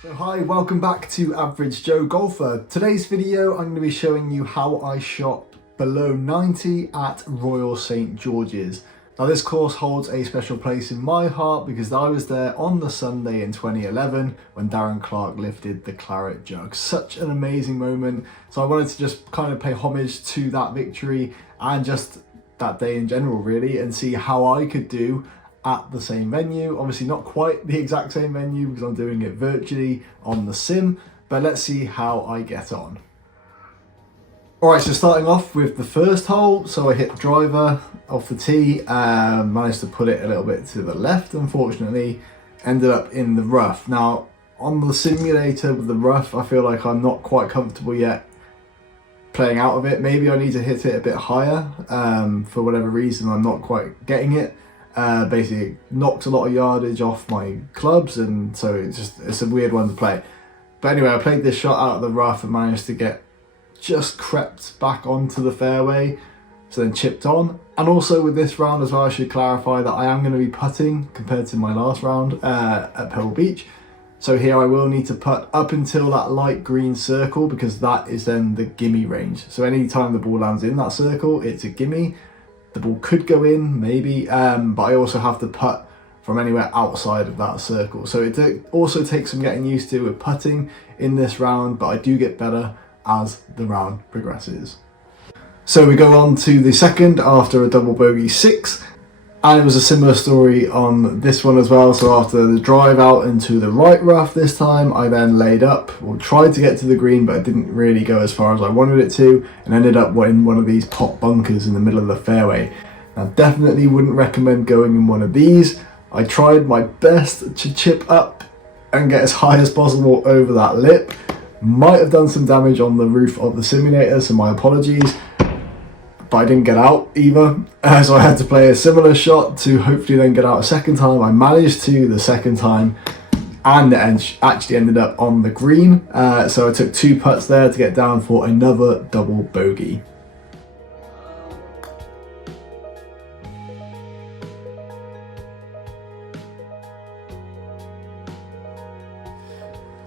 So hi, welcome back to Average Joe Golfer. Today's video I'm going to be showing you how I shot below 90 at Royal St George's. Now this course holds a special place in my heart because I was there on the Sunday in 2011 when Darren Clark lifted the claret jug. Such an amazing moment. So I wanted to just kind of pay homage to that victory and just that day in general really, and see how I could do at the same venue. Obviously not quite the exact same venue because I'm doing it virtually on the sim, but let's see how I get on. Alright, so starting off with the first hole, so I hit the driver off the tee, managed to put it a little bit to the left, unfortunately, ended up in the rough. Now, on the simulator with the rough, I feel like I'm not quite comfortable yet playing out of it. Maybe I need to hit it a bit higher, for whatever reason I'm not quite getting it. Basically knocked a lot of yardage off my clubs, and so it's a weird one to play. But anyway, I played this shot out of the rough and managed to get just crept back onto the fairway, so then chipped on. And also with this round as well, I should clarify that I am going to be putting compared to my last round at Pebble Beach. So here I will need to putt up until that light green circle because that is then the gimme range. So anytime the ball lands in that circle, it's a gimme. The ball could go in, maybe, but I also have to putt from anywhere outside of that circle. So it also takes some getting used to with putting in this round, but I do get better as the round progresses. So we go on to the second after a double bogey 6, and it was a similar story on this one as well. So after the drive out into the right rough this time, I then laid up, or tried to get to the green, but it didn't really go as far as I wanted it to, and ended up in one of these pot bunkers in the middle of the fairway. Now definitely wouldn't recommend going in one of these. I tried my best to chip up and get as high as possible over that lip. Might have done some damage on the roof of the simulator, so my apologies. But I didn't get out either, so I had to play a similar shot to hopefully then get out a second time. I managed to the second time, and it actually ended up on the green, so I took 2 putts there to get down for another double bogey.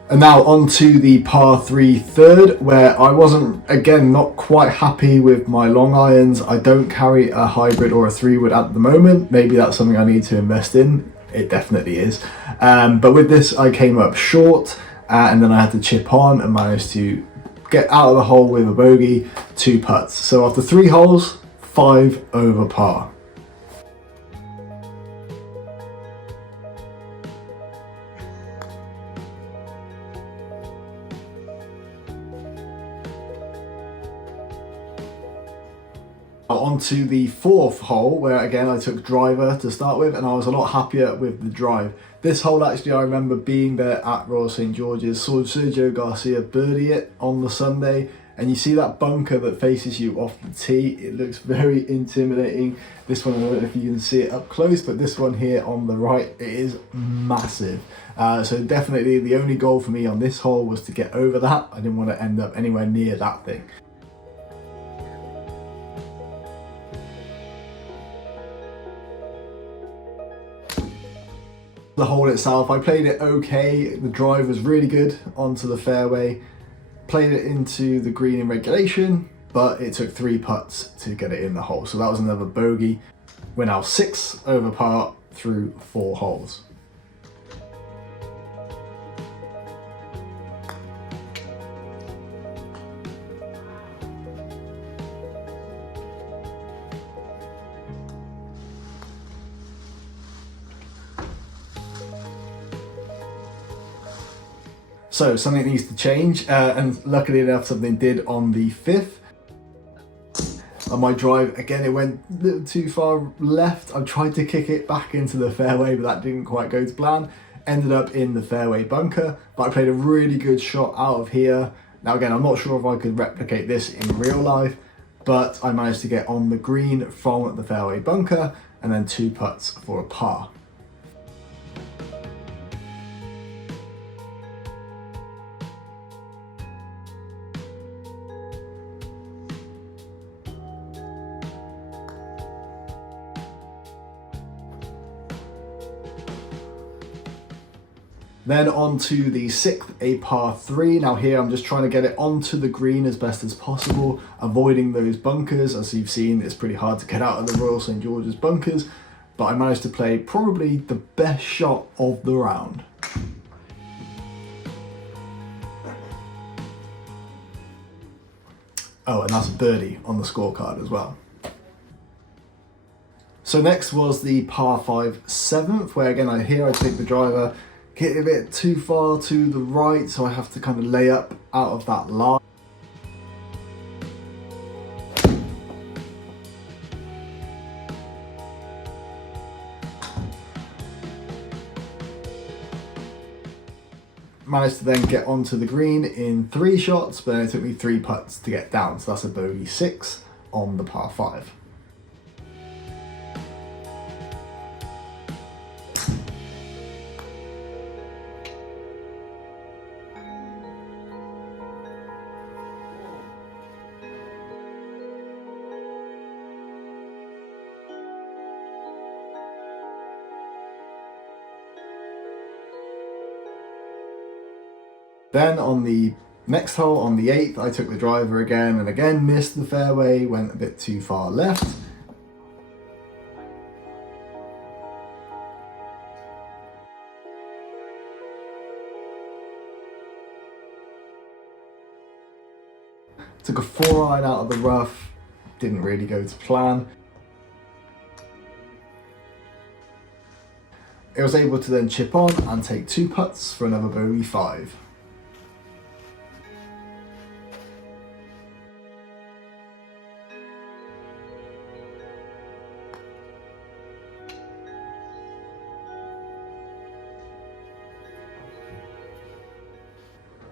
And now on to the par 3 third, where I wasn't, again, not quite happy with my long irons. I don't carry a hybrid or a 3-wood at the moment. Maybe that's something I need to invest in. It definitely is. But with this, I came up short, and then I had to chip on and managed to get out of the hole with a bogey, 2 putts. So after 3 holes, 5 over par. On to the 4th hole, where again I took driver to start with, and I was a lot happier with the drive. This hole actually, I remember being there at Royal St George's, saw Sergio Garcia birdie it on the Sunday, and you see that bunker that faces you off the tee. It looks very intimidating. This one, I don't know if you can see it up close, but this one here on the right, it is massive. So definitely the only goal for me on this hole was to get over that. I didn't want to end up anywhere near that thing. The hole itself, I played it okay. The drive was really good onto the fairway. Played it into the green in regulation, but it took 3 putts to get it in the hole. So that was another bogey. We're now 6 over par through 4 holes. So something needs to change, and luckily enough something did on the 5th. On my drive, again, it went a little too far left. I tried to kick it back into the fairway, but that didn't quite go to plan. Ended up in the fairway bunker, but I played a really good shot out of here. Now again, I'm not sure if I could replicate this in real life, but I managed to get on the green from the fairway bunker and then 2 putts for a par. Then on to the 6th, a par 3. Now here I'm just trying to get it onto the green as best as possible, avoiding those bunkers. As you've seen, it's pretty hard to get out of the Royal St George's bunkers, but I managed to play probably the best shot of the round. Oh, and that's a birdie on the scorecard as well. So next was the par 5 7th, where again I take the driver, get a bit too far to the right, so I have to kind of lay up out of that line. Managed to then get onto the green in 3 shots, but then it took me 3 putts to get down, so that's a bogey 6 on the par 5. Then on the next hole, on the 8th, I took the driver again and again missed the fairway, went a bit too far left. Took a 4-iron out of the rough, didn't really go to plan. I was able to then chip on and take 2 putts for another bogey 5.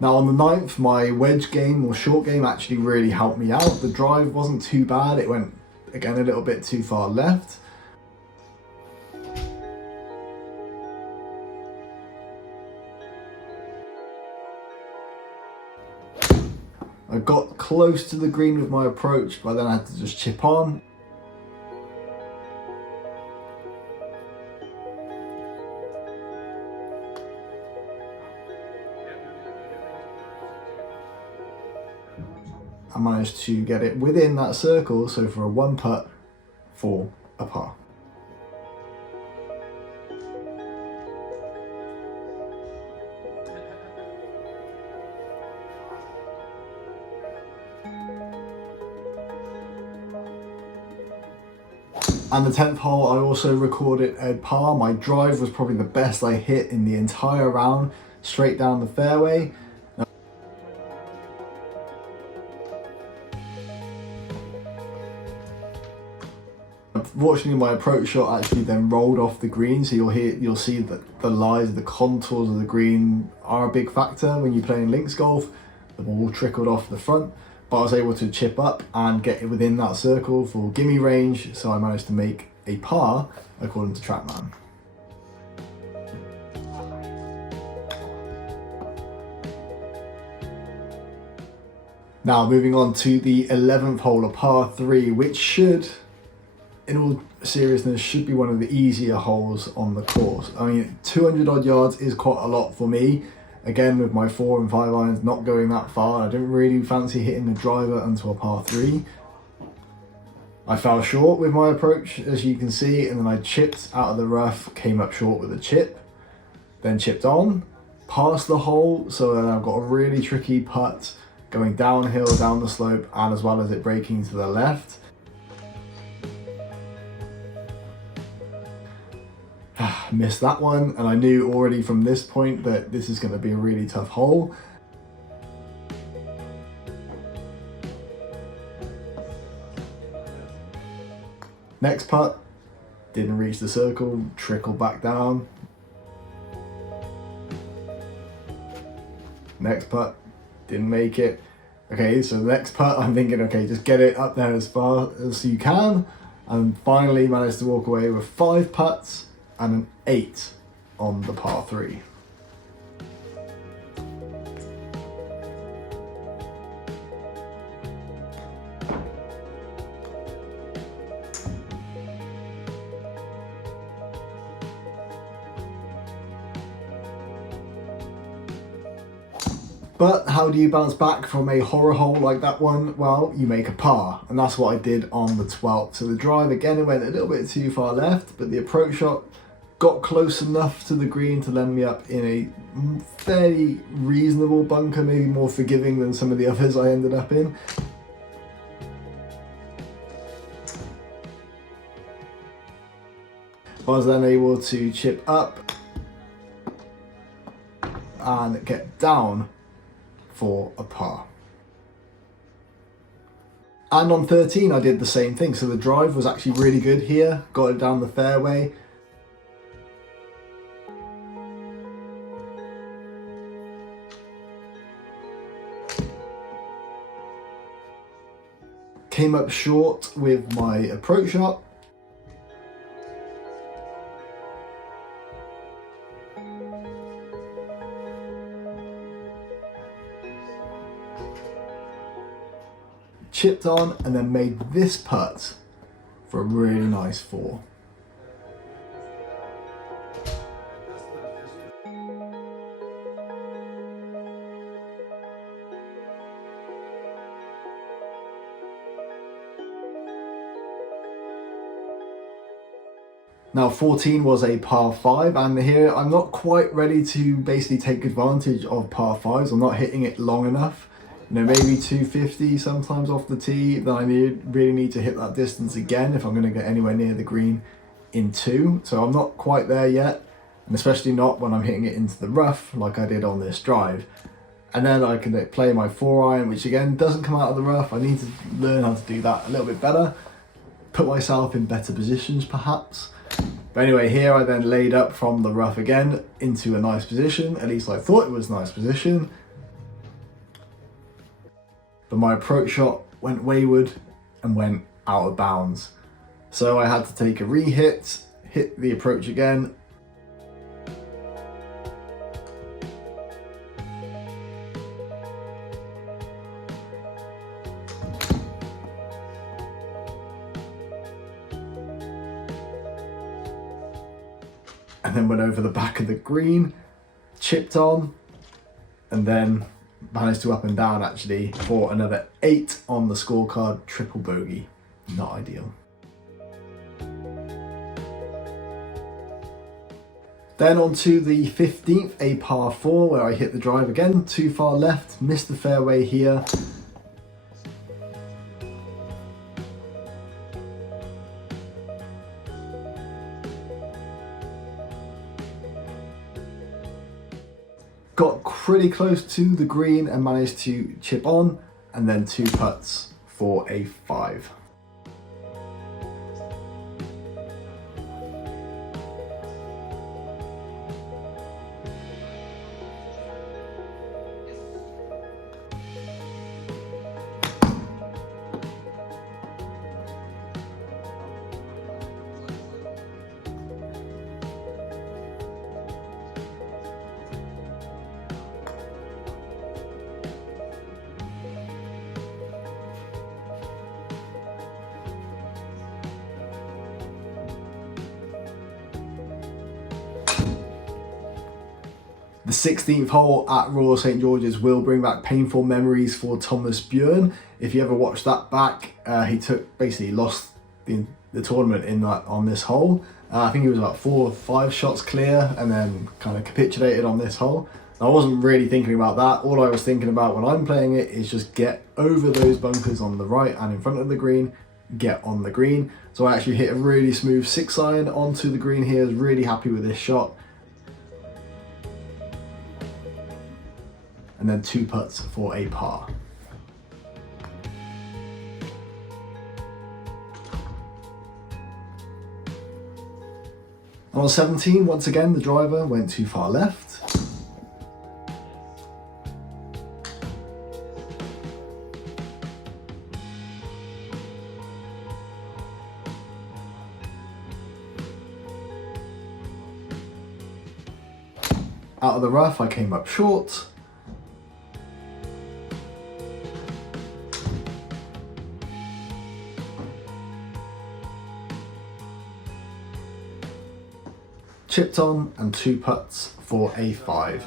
Now on the 9th, my wedge game or short game actually really helped me out. The drive wasn't too bad, it went again a little bit too far left. I got close to the green with my approach, but then I had to just chip on. I managed to get it within that circle, so for a 1 putt for a par. And the 10th hole, I also recorded a par. My drive was probably the best I hit in the entire round, straight down the fairway. Unfortunately, my approach shot actually then rolled off the green, so you'll see that the lies, the contours of the green are a big factor when you're playing links golf. The ball trickled off the front, but I was able to chip up and get it within that circle for gimme range, so I managed to make a par according to Trackman. Now moving on to the 11th hole, a par 3, which should, in all seriousness, should be one of the easier holes on the course. I mean, 200 odd yards is quite a lot for me. Again, with my 4 and 5 irons not going that far, I didn't really fancy hitting the driver onto a par 3. I fell short with my approach, as you can see, and then I chipped out of the rough, came up short with a chip, then chipped on, past the hole, so then I've got a really tricky putt going downhill, down the slope, and as well as it breaking to the left. Missed that one, and I knew already from this point that this is going to be a really tough hole. Next putt, didn't reach the circle, trickled back down. Next putt, didn't make it. Okay, so the next putt, I'm thinking, okay, just get it up there as far as you can. And finally managed to walk away with 5 putts and an 8 on the par 3. But how do you bounce back from a horror hole like that one? Well, you make a par, and that's what I did on the 12th. So the drive, again, it went a little bit too far left, but the approach shot got close enough to the green to land me up in a fairly reasonable bunker, maybe more forgiving than some of the others I ended up in. I was then able to chip up and get down for a par. And on 13 I did the same thing, so the drive was actually really good here, got it down the fairway. Came up short with my approach shot. Chipped on and then made this putt for a really nice 4. Now 14 was a par 5, and here I'm not quite ready to basically take advantage of par 5s. I'm not hitting it long enough. You know, maybe 250 sometimes off the tee, then I really need to hit that distance again if I'm going to get anywhere near the green in 2. So I'm not quite there yet, and especially not when I'm hitting it into the rough like I did on this drive. And then I can play my 4-iron, which again doesn't come out of the rough. I need to learn how to do that a little bit better, put myself in better positions perhaps. But anyway, here I then laid up from the rough again into a nice position, at least I thought it was a nice position. But my approach shot went wayward and went out of bounds. So I had to take a re-hit, hit the approach again. And then went over the back of the green, chipped on, and then managed to up and down actually for another 8 on the scorecard, triple bogey. Not ideal. Then on to the 15th, a par 4 where I hit the drive again, too far left, missed the fairway here. Got pretty close to the green and managed to chip on, and then 2 putts for a 5. The 16th hole at Royal St George's will bring back painful memories for Thomas Bjorn. If you ever watched that back, he basically lost the tournament on this hole. I think he was about 4 or 5 shots clear and then kind of capitulated on this hole. I wasn't really thinking about that. All I was thinking about when I'm playing it is just get over those bunkers on the right and in front of the green, get on the green. So I actually hit a really smooth 6-iron onto the green here. I was really happy with this shot. And then 2 putts for a par. On 17, once again, the driver went too far left. Out of the rough, I came up short. Chipped on and 2 putts for a 5.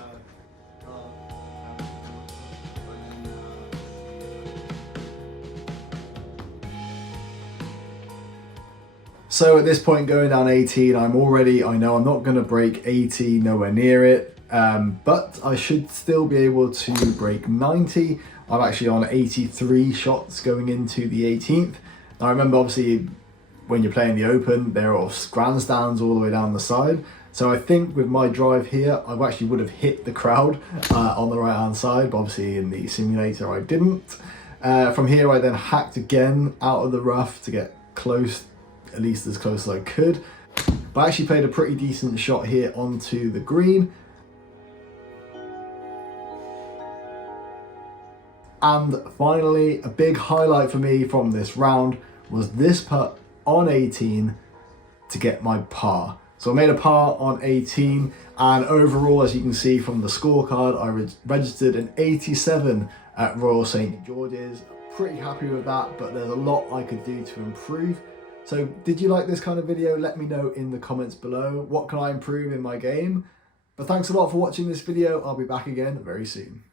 So at this point going down 18, I know I'm not going to break 80, nowhere near it, but I should still be able to break 90. I'm actually on 83 shots going into the 18th. Now remember, obviously, when you're playing the Open, there are grandstands all the way down the side. So I think with my drive here, I actually would have hit the crowd on the right hand side, but obviously in the simulator I didn't. From here I then hacked again out of the rough to get close, at least as close as I could. But I actually played a pretty decent shot here onto the green. And finally, a big highlight for me from this round was this putt on 18 to get my par. So I made a par on 18, and overall, as you can see from the scorecard, I registered an 87 at Royal St George's. Pretty happy with that, but there's a lot I could do to improve. So did you like this kind of video? Let me know in the comments below. What can I improve in my game? But thanks a lot for watching this video. I'll be back again very soon.